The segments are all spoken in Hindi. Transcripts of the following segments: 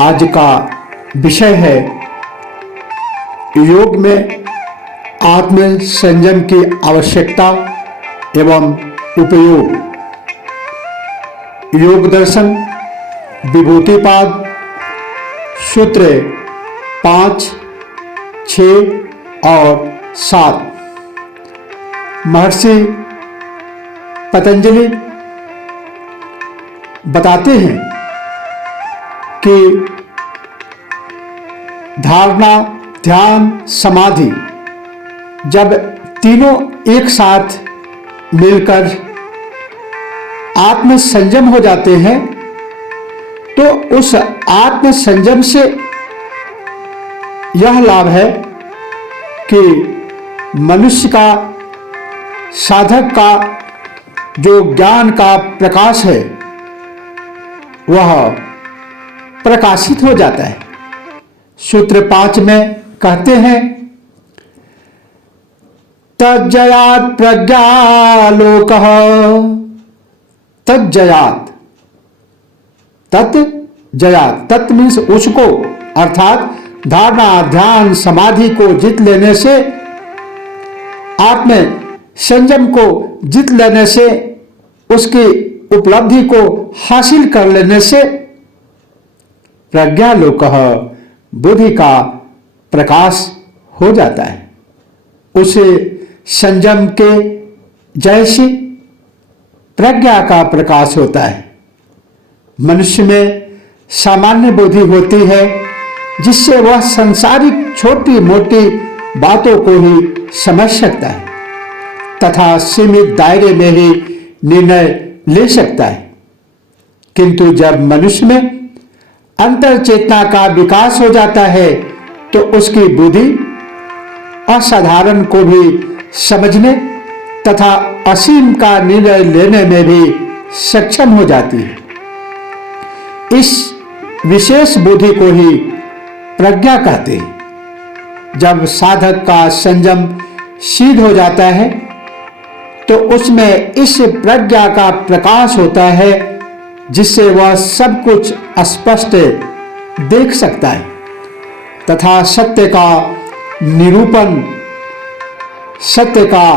आज का विषय है योग में आत्म संयम की आवश्यकता एवं उपयोग। योग दर्शन विभूतिपाद सूत्र 5, 6 और 7। महर्षि पतंजलि बताते हैं कि धारणा, ध्यान, समाधि जब तीनों एक साथ मिलकर आत्म संयम हो जाते हैं तो उस आत्म संयम से यह लाभ है कि मनुष्य का, साधक का जो ज्ञान का प्रकाश है वह प्रकाशित हो जाता है। सूत्र 5 में कहते हैं, तज्जयात् प्रज्ञालोकः। तज्जयात्, तत् जयात, तत् मीन्स उसको, अर्थात धारणा, ध्यान, समाधि को जीत लेने से, आत्म संयम को जीत लेने से, उसकी उपलब्धि को हासिल कर लेने से प्रज्ञालोकः, बुद्धि का प्रकाश हो जाता है। उसे संयम के जैसे प्रज्ञा का प्रकाश होता है। मनुष्य में सामान्य बुद्धि होती है जिससे वह संसारिक छोटी मोटी बातों को ही समझ सकता है तथा सीमित दायरे में ही निर्णय ले सकता है। किंतु जब मनुष्य में अंतर चेतना का विकास हो जाता है तो उसकी बुद्धि असाधारण को भी समझने तथा असीम का निर्णय लेने में भी सक्षम हो जाती है। इस विशेष बुद्धि को ही प्रज्ञा कहते हैं। जब साधक का संयम सिद्ध हो जाता है तो उसमें इस प्रज्ञा का प्रकाश होता है जिससे वह सब कुछ स्पष्ट देख सकता है तथा सत्य का निरूपण, सत्य का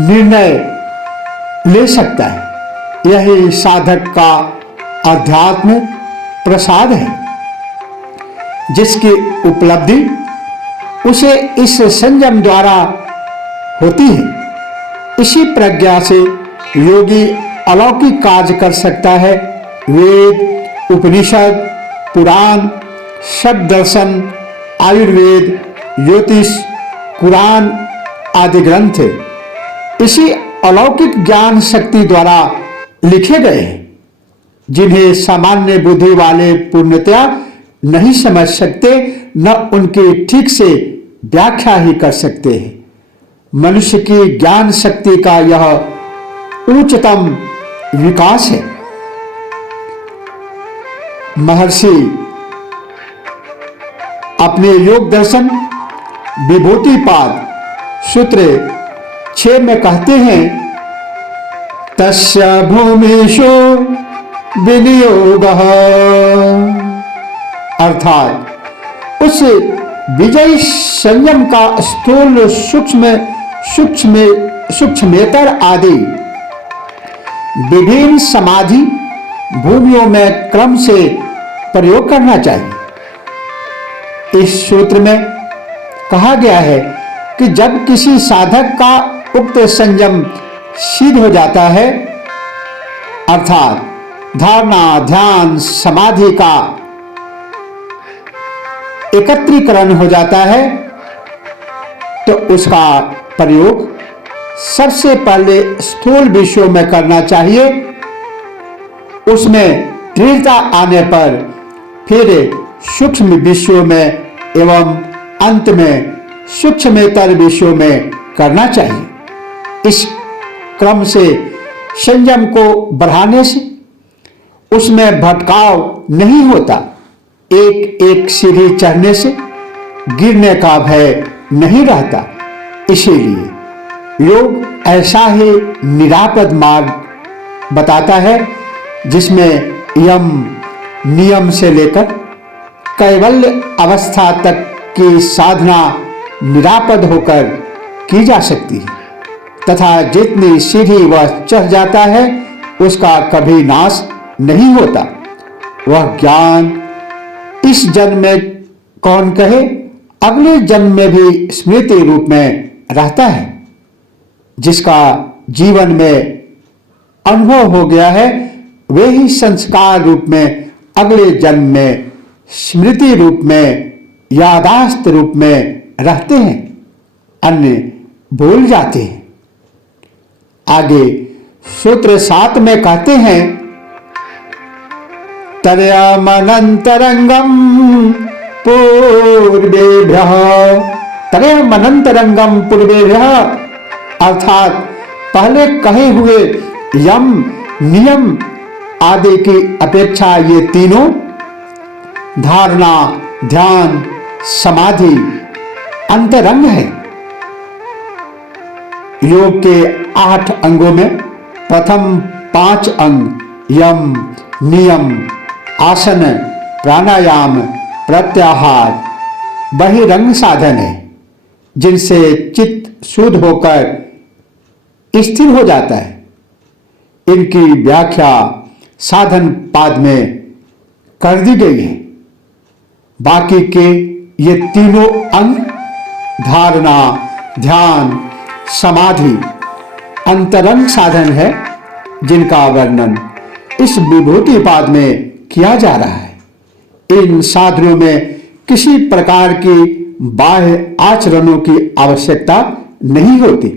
निर्णय ले सकता है। यही साधक का अध्यात्म प्रसाद है जिसकी उपलब्धि उसे इस संयम द्वारा होती है। इसी प्रज्ञा से योगी अलौकिक कार्य कर सकता है। वेद, उपनिषद, पुराण, शब्द दर्शन, आयुर्वेद, ज्योतिष, कुरान आदि ग्रंथ इसी अलौकिक ज्ञान शक्ति द्वारा लिखे गए हैं जिन्हें सामान्य बुद्धि वाले पूर्णतया नहीं समझ सकते, न उनकी ठीक से व्याख्या ही कर सकते हैं। मनुष्य की ज्ञान शक्ति का यह उच्चतम विकास है। महर्षि अपने योग दर्शन विभूतिपाद सूत्र 6 में कहते हैं, तस्य भूमिषु विनियोगः, अर्थात उस विजयी संयम का स्थूल, सूक्ष्मेतर आदि विभिन्न समाधि भूमियों में क्रम से प्रयोग करना चाहिए। इस सूत्र में कहा गया है कि जब किसी साधक का उक्त संयम सिद्ध हो जाता है, अर्थात धारणा, ध्यान, समाधि का एकत्रीकरण हो जाता है, तो उसका प्रयोग सबसे पहले स्थूल विषयों में करना चाहिए। उसमें दृढ़ता आने पर फिर सूक्ष्म विषयों में एवं अंत में सूक्ष्मेतर विषयों में करना चाहिए। इस क्रम से संयम को बढ़ाने से उसमें भटकाव नहीं होता। एक एक सीढ़ी चढ़ने से गिरने का भय नहीं रहता। इसीलिए योग ऐसा ही निरापद मार्ग बताता है जिसमें यम, नियम से लेकर कैवल्य अवस्था तक की साधना निरापद होकर की जा सकती है तथा जितनी सीढ़ी वह चढ़ जाता है उसका कभी नाश नहीं होता। वह ज्ञान इस जन्म में कौन कहे, अगले जन्म में भी स्मृति रूप में रहता है। जिसका जीवन में अनुभव हो गया है वे ही संस्कार रूप में अगले जन्म में स्मृति रूप में यादाश्त रूप में रहते हैं, अन्य भूल जाते हैं। आगे सूत्र 7 में कहते हैं, तरयमनंतरंगम पूर्वेभ्यः, तरयमनंतरंगम पूर्वेभ्यः अर्थात पहले कहे हुए यम नियम आदि की अपेक्षा ये तीनों धारणा, ध्यान, समाधि अंतरंग है। योग के 8 अंगों में प्रथम 5 अंग यम, नियम, आसन, प्राणायाम, प्रत्याहार बहिरंग साधन है, जिनसे चित्त शुद्ध होकर स्थिर हो जाता है। इनकी व्याख्या साधन पाद में कर दी गई है। बाकी के ये तीनों अंग धारणा, ध्यान, समाधि अंतरंग साधन है, जिनका वर्णन इस विभूति पाद में किया जा रहा है। इन साधनों में किसी प्रकार की बाह्य आचरणों की आवश्यकता नहीं होती।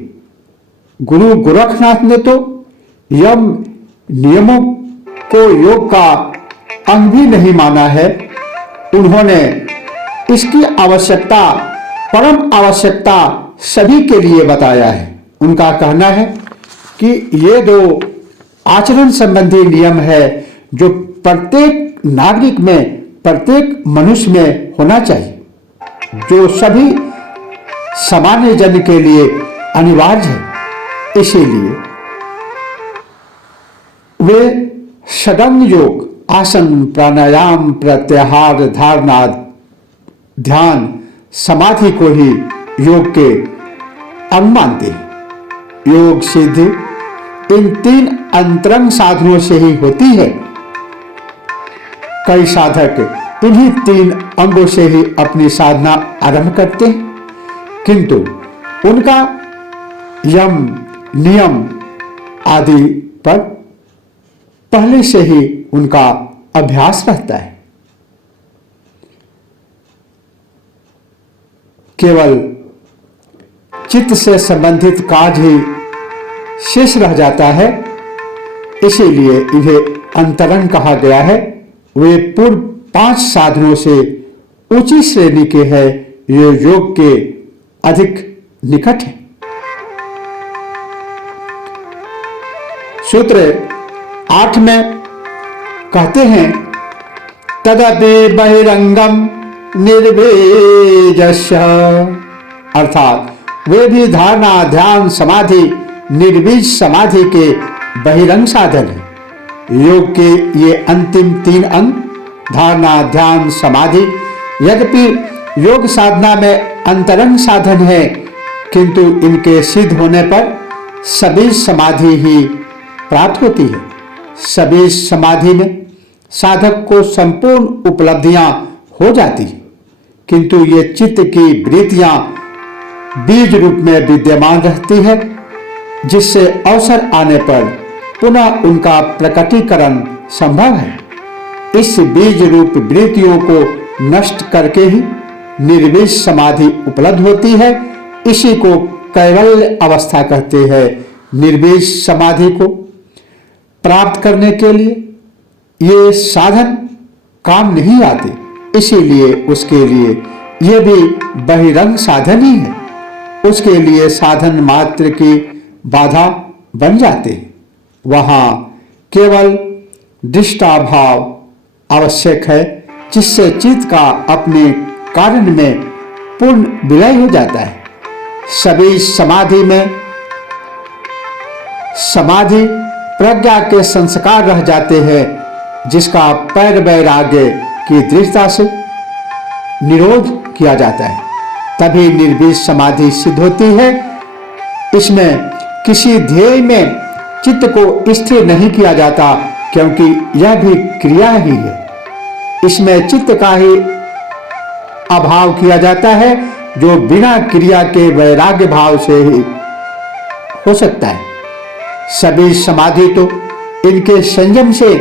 गुरु गोरखनाथ ने तो यम नियमों को योग का अंग भी नहीं माना है। उन्होंने इसकी आवश्यकता, परम आवश्यकता सभी के लिए बताया है। उनका कहना है कि ये 2 आचरण संबंधी नियम है जो प्रत्येक नागरिक में, प्रत्येक मनुष्य में होना चाहिए, जो सभी सामान्य जन के लिए अनिवार्य है। इसीलिए वे षडंग योग, आसन, प्राणायाम, प्रत्याहार, धारणा, ध्यान, समाधि को ही योग के अंग मानते हैं। योग सिद्धि इन 3 अंतरंग साधनों से ही होती है। कई साधक इन्हीं 3 अंगों से ही अपनी साधना आरंभ करते हैं, किंतु उनका यम, नियम आदि पर पहले से ही उनका अभ्यास रहता है। केवल चित्त से संबंधित काज ही शेष रह जाता है, इसीलिए इन्हें अंतरंग कहा गया है। वे पूर्व 5 साधनों से ऊंची श्रेणी के हैं, ये योग के अधिक निकट है। सूत्र 8 में कहते हैं, तदपि बहिरंगम निर्बीजस्य, अर्थात वे भी धारणा, ध्यान, समाधि, निर्बीज समाधि के बहिरंग साधन है। योग के ये अंतिम 3 अंग धारणा, ध्यान, समाधि यद्यपि योग साधना में अंतरंग साधन है, किंतु इनके सिद्ध होने पर सभी समाधि ही प्राप्त होती है। सभी समाधि में साधक को संपूर्ण उपलब्धियां हो जाती है, किंतु ये चित्त की वृत्तियां बीज रूप में विद्यमान रहती है, जिससे अवसर आने पर पुनः उनका प्रकटीकरण संभव है। इस बीज रूप वृत्तियों को नष्ट करके ही निर्विष समाधि उपलब्ध होती है। इसी को कैवल्य अवस्था कहते हैं। निर्विष समाधि को प्राप्त करने के लिए ये साधन काम नहीं आते, इसीलिए उसके लिए ये भी बहिरंग साधन ही है। उसके लिए साधन मात्र की बाधा बन जाते हैं। वहां केवल दृष्टाभाव आवश्यक है, जिससे चित्त का अपने कारण में पूर्ण विलय हो जाता है। सभी समाधि में समाधि प्रज्ञा के संस्कार रह जाते हैं, जिसका पैर वैराग्य की दृढ़ता से निरोध किया जाता है, तभी निर्बीज समाधि सिद्ध होती है। इसमें किसी ध्येय में चित्त को स्थिर नहीं किया जाता, क्योंकि यह भी क्रिया ही है। इसमें चित्त का ही अभाव किया जाता है, जो बिना क्रिया के वैराग्य भाव से ही हो सकता है। सभी समाधि तो इनके संयम से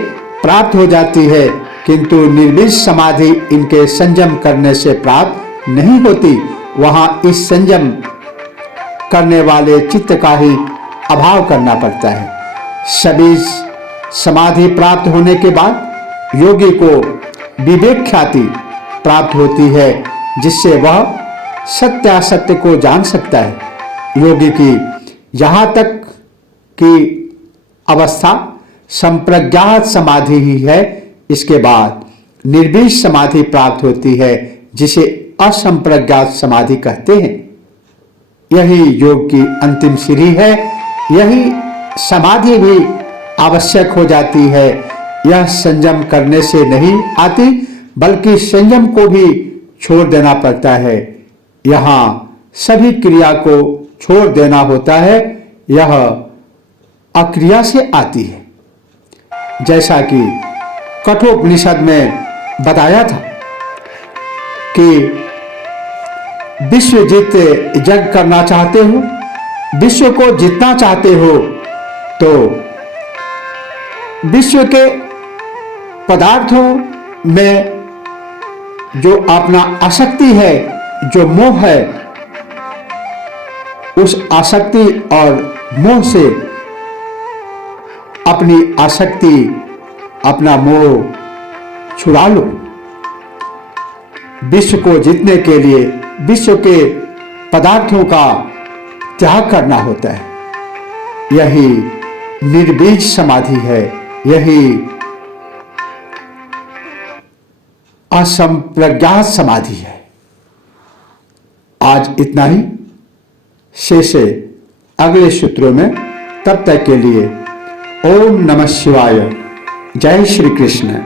प्राप्त हो जाती है, किंतु निर्बीज समाधि इनके संयम करने से प्राप्त नहीं होती। वहां इस संयम करने वाले चित्त का ही अभाव करना पड़ता है। सभी समाधि प्राप्त होने के बाद योगी को विवेक ख्याति प्राप्त होती है, जिससे वह सत्यासत्य को जान सकता है। योगी की यहाँ तक की अवस्था संप्रज्ञात समाधि ही है। इसके बाद निर्बीज समाधि प्राप्त होती है, जिसे असंप्रज्ञात समाधि कहते हैं। यही योग की अंतिम सीढ़ी है। यही समाधि भी आवश्यक हो जाती है। यह संयम करने से नहीं आती, बल्कि संयम को भी छोड़ देना पड़ता है। यहाँ सभी क्रिया को छोड़ देना होता है। यह अक्रिया से आती है। जैसा कि कठोपनिषद में बताया था कि विश्व जीत जग करना चाहते हो, विश्व को जीतना चाहते हो, तो विश्व के पदार्थों में जो अपना आसक्ति है, जो मोह है, उस आसक्ति और मोह से अपनी आसक्ति, अपना मोह छुड़ा लो। विश्व को जीतने के लिए विश्व के पदार्थों का त्याग करना होता है। यही निर्बीज समाधि है। यही असंप्रज्ञात समाधि है। आज इतना ही। शेष अगले सूत्रों में। तब तक के लिए ओम नमः शिवाय। जय श्री कृष्ण।